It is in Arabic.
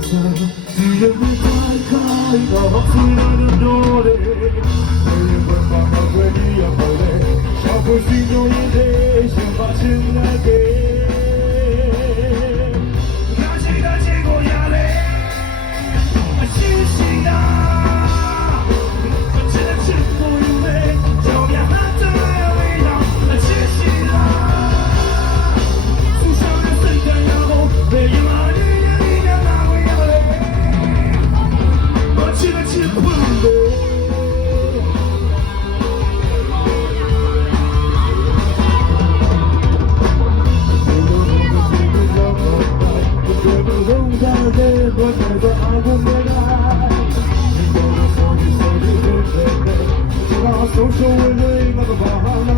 Thank you. social with the name of the Bahamas.